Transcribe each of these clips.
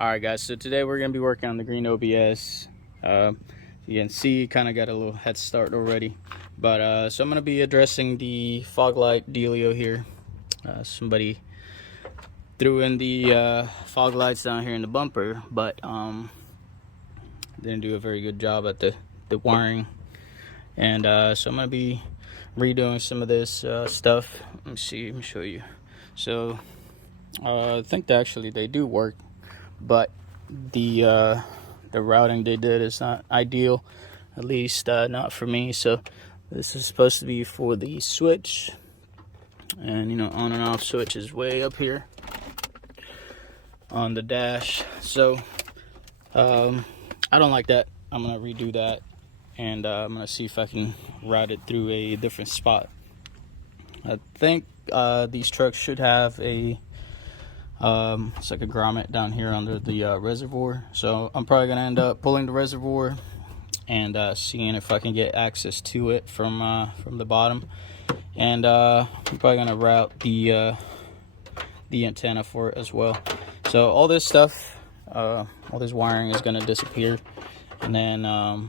Alright guys, so today we're going to be working on the green OBS. You can see kind of got a little head start already. But so I'm going to be addressing the fog light dealio here. Somebody threw in the fog lights down here in the bumper, but didn't do a very good job at the wiring. And so I'm going to be redoing some of this stuff. Let me show you. So I think that actually they do work, but the routing they did is not ideal, at least not for me. So this is supposed to be for the switch, and you know, on and off switch is way up here on the dash. So I don't like that. I'm gonna redo that, and I'm gonna see if I can route it through a different spot. I think these trucks should have a it's like a grommet down here under the reservoir, so I'm probably gonna end up pulling the reservoir and seeing if I can get access to it from the bottom, and I'm probably gonna route the antenna for it as well. So all this stuff, all this wiring is gonna disappear, and then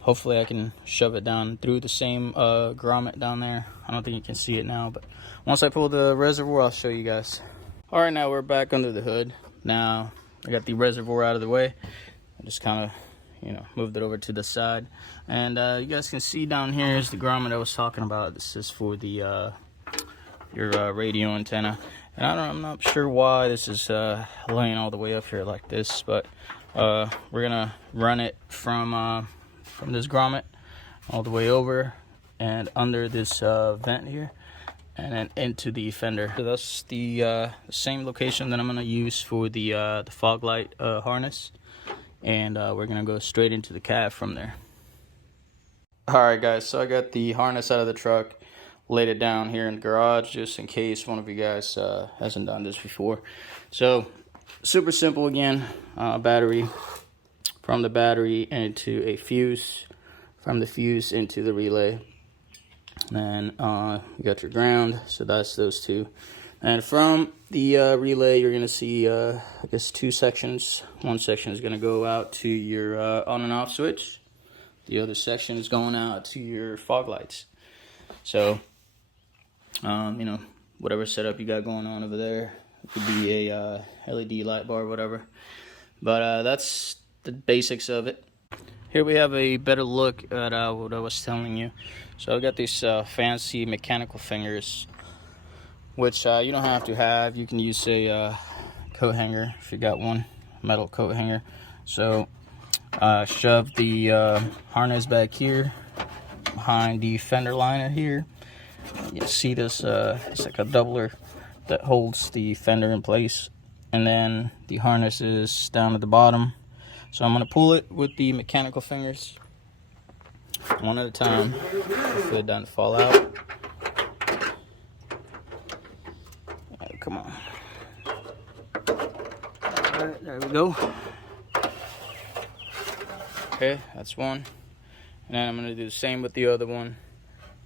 hopefully I can shove it down through the same grommet down there. I don't think you can see it now, but once I pull the reservoir, I'll show you guys. All right, now we're back under the hood. Now I got the reservoir out of the way. I just kind of, you know, moved it over to the side, and you guys can see down here is the grommet I was talking about. This is for the your radio antenna, and I'm not sure why this is laying all the way up here like this, but we're gonna run it from this grommet all the way over and under this vent here, and then into the fender. So that's the same location that I'm gonna use for the fog light harness, and we're gonna go straight into the cab from there. All right, guys. So I got the harness out of the truck, laid it down here in the garage just in case one of you guys hasn't done this before. So super simple again. Battery, from the battery into a fuse, from the fuse into the relay. And you got your ground, so that's those two. And from the relay, you're gonna see I guess two sections. One section is gonna go out to your on and off switch. The other section is going out to your fog lights. So you know, whatever setup you got going on over there, it could be a LED light bar or whatever, but that's the basics of it. Here we have a better look at what I was telling you. So I got these fancy mechanical fingers, which you don't have to have. You can use a coat hanger if you got one, metal coat hanger. So shove the harness back here behind the fender liner here. You see this, it's like a doubler that holds the fender in place, and then the harness is down at the bottom. So I'm going to pull it with the mechanical fingers, one at a time, hopefully it doesn't fall out. Right, come on. Alright, there we go. Okay, that's one. And then I'm going to do the same with the other one.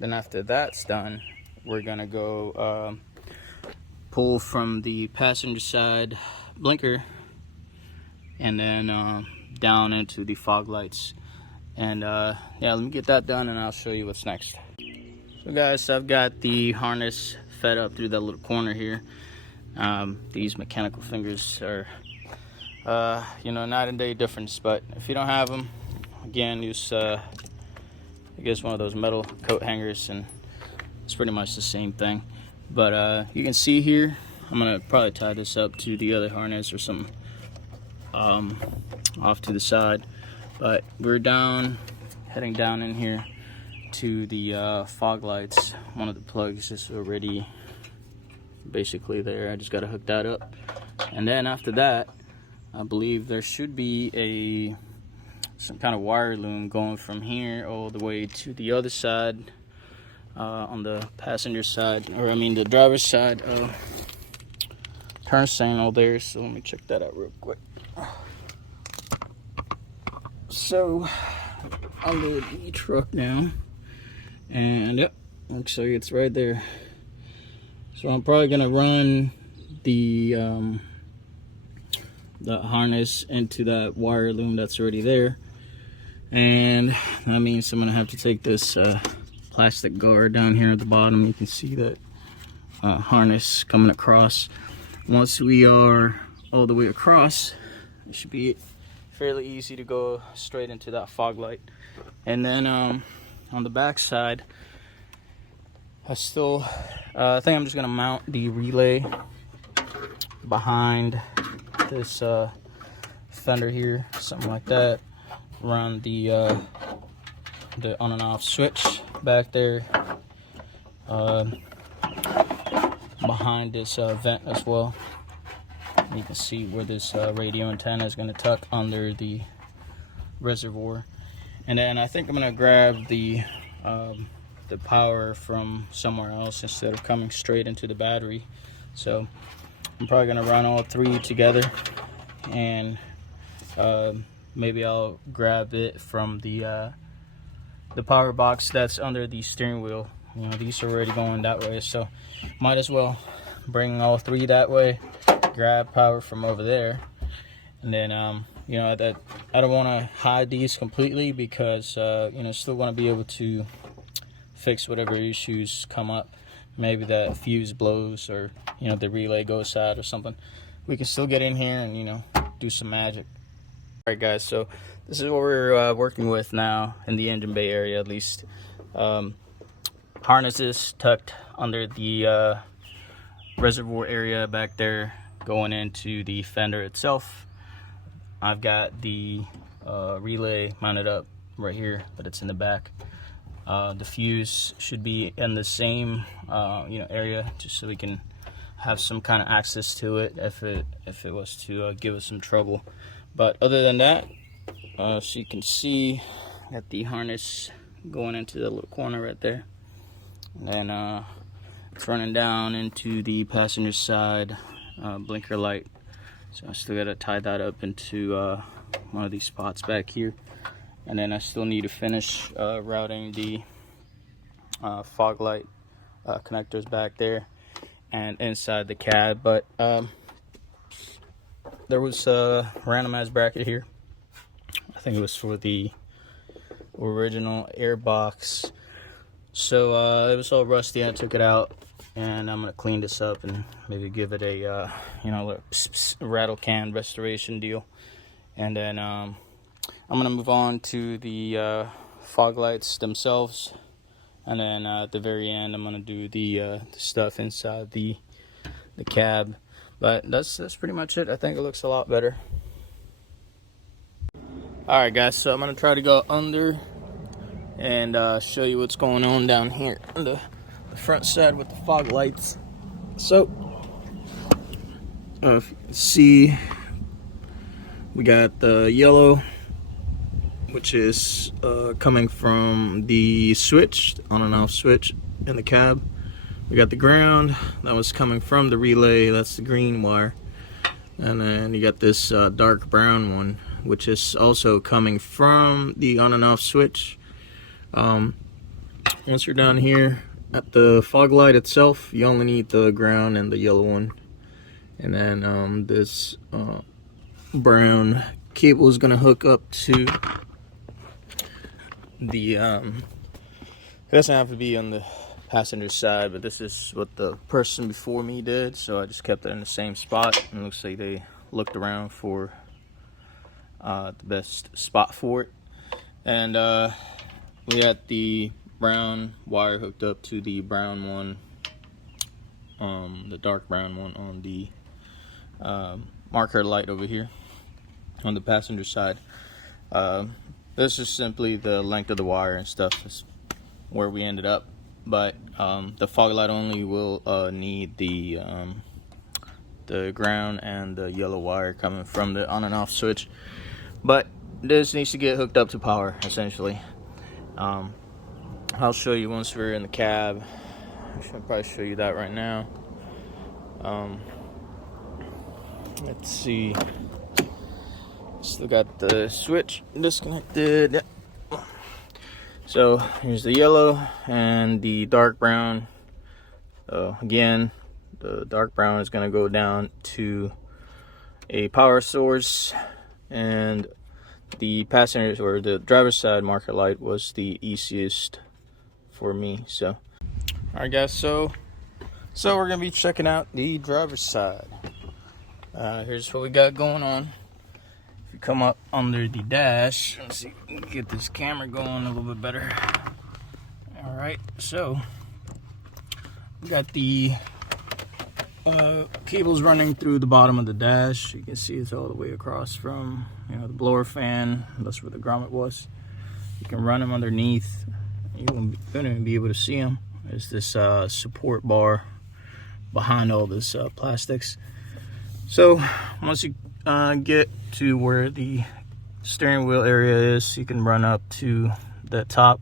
Then after that's done, we're going to go pull from the passenger side blinker, and then down into the fog lights. And yeah, let me get that done and I'll show you what's next. So guys, I've got the harness fed up through that little corner here. These mechanical fingers are you know, night and day difference, but if you don't have them, again, use I guess one of those metal coat hangers, and it's pretty much the same thing. But you can see here, I'm gonna probably tie this up to the other harness or something off to the side. But we're heading down in here to the fog lights. One of the plugs is already basically there. I just gotta hook that up, and then after that, I believe there should be some kind of wire loom going from here all the way to the other side, on the passenger side, or I mean the driver's side. Turn signal there, so let me check that out real quick. So under the truck now, and yep, looks like it's right there. So I'm probably gonna run the the harness into that wire loom that's already there. And that means I'm gonna have to take this plastic guard down here at the bottom. You can see that harness coming across. Once we are all the way across, it should be fairly easy to go straight into that fog light. And then on the back side, I think I'm just gonna mount the relay behind this fender here, something like that, around the on and off switch back there, behind this vent as well. You can see where this radio antenna is going to tuck under the reservoir. And then I think I'm going to grab the power from somewhere else instead of coming straight into the battery. So I'm probably going to run all three together, and maybe I'll grab it from the power box that's under the steering wheel. You know, these are already going that way, so might as well bring all three that way, grab power from over there. And then you know, that I don't want to hide these completely, because you know, still want to be able to fix whatever issues come up. Maybe that fuse blows, or you know, the relay goes out or something. We can still get in here and, you know, do some magic. All right, guys, so this is what we're working with now in the engine bay area, at least. Harnesses tucked under the reservoir area back there, going into the fender itself. I've got the relay mounted up right here, but it's in the back. The fuse should be in the same you know, area, just so we can have some kind of access to it if it was to give us some trouble. But other than that, so you can see, got the harness going into the little corner right there, and then it's running down into the passenger side blinker light. So I still got to tie that up into one of these spots back here, and then I still need to finish routing the fog light connectors back there and inside the cab. But there was a randomized bracket here. I think it was for the original airbox. So it was all rusty. I took it out, and I'm gonna clean this up and maybe give it a you know, a rattle can restoration deal. And then I'm gonna move on to the fog lights themselves, and then at the very end I'm gonna do the stuff inside the cab. But that's pretty much it. I think it looks a lot better. All right, guys, so I'm gonna try to go under and show you what's going on down here on the front side with the fog lights. So if you can see, we got the yellow, which is coming from the switch, on and off switch in the cab. We got the ground that was coming from the relay, that's the green wire. And then you got this dark brown one, which is also coming from the on and off switch. Once you're down here at the fog light itself, you only need the ground and the yellow one. And then this brown cable is gonna hook up to the it doesn't have to be on the passenger side, but this is what the person before me did, so I just kept it in the same spot. And it looks like they looked around for the best spot for it. And we had the brown wire hooked up to the brown one, the dark brown one on the marker light over here on the passenger side. This is simply the length of the wire and stuff. That's where we ended up. But the fog light only will need the ground and the yellow wire coming from the on and off switch. But this needs to get hooked up to power, essentially. I'll show you once we're in the cab. I should probably show you that right now. Let's see. Still got the switch disconnected. Yep. So here's the yellow and the dark brown. Again, the dark brown is going to go down to a power source, and the passenger or the driver's side marker light was the easiest for me. So all right guys, so we're gonna be checking out the driver's side. Here's what we got going on. If you come up under the dash, let's see, get this camera going a little bit better. All right, so we got the cables running through the bottom of the dash. You can see it's all the way across from, you know, the blower fan. That's where the grommet was. You can run them underneath. You won't even be able to see them. There's this support bar behind all this plastics. So once you get to where the steering wheel area is, you can run up to the top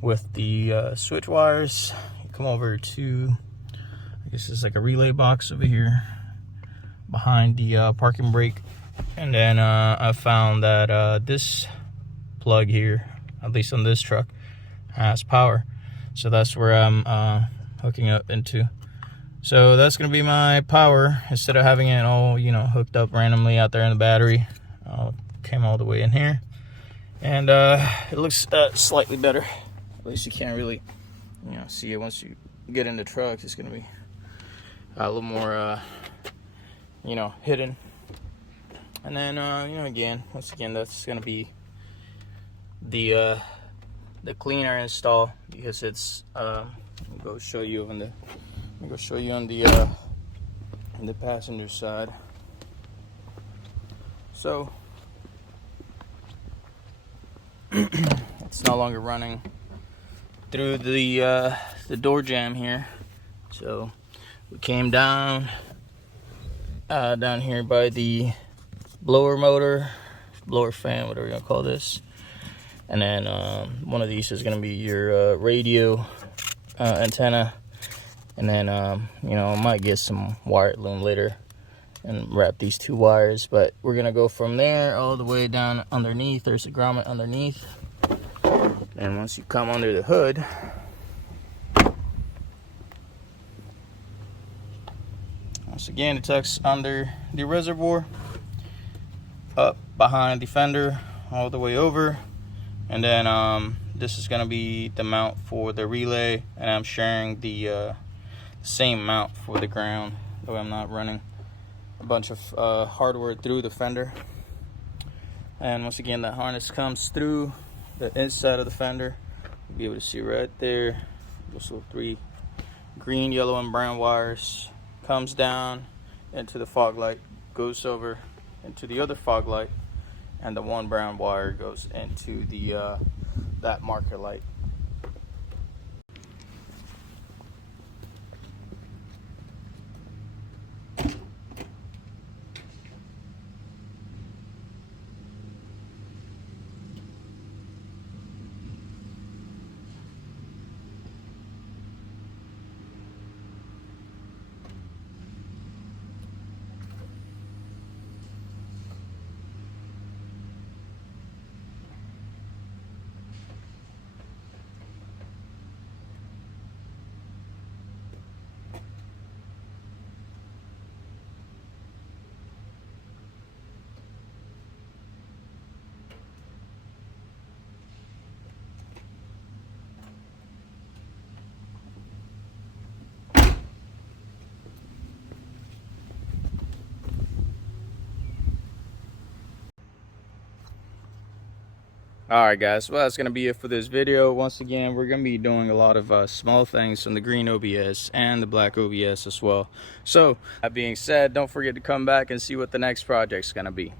with the switch wires. You come over to, I guess it's like a relay box over here behind the parking brake. And then I found that this plug here, at least on this truck, has power. So that's where I'm hooking up into. So that's gonna be my power. Instead of having it all, you know, hooked up randomly out there in the battery, came all the way in here. And it looks slightly better. At least you can't really, you know, see it once you get in the truck. It's gonna be a little more, you know, hidden. And then, you know, once again, that's gonna be the cleaner install, because it's let me go show you on the passenger side. So it's no longer running through the door jamb here. So we came down here by the blower motor, blower fan, whatever you want to call this. And then one of these is going to be your radio antenna. And then, you know, I might get some wired loom later and wrap these two wires. But we're going to go from there all the way down underneath. There's a grommet underneath. And once you come under the hood, once again, it tucks under the reservoir, up behind the fender, all the way over. And then this is going to be the mount for the relay, and I'm sharing the same mount for the ground, though I'm not running a bunch of hardware through the fender. And once again, that harness comes through the inside of the fender. You'll be able to see right there, those little 3 green, yellow, and brown wires. Comes down into the fog light, goes over into the other fog light, and the 1 brown wire goes into the that marker light. Alright guys, well that's going to be it for this video. Once again, we're going to be doing a lot of small things from the green OBS and the black OBS as well. So, that being said, don't forget to come back and see what the next project's going to be.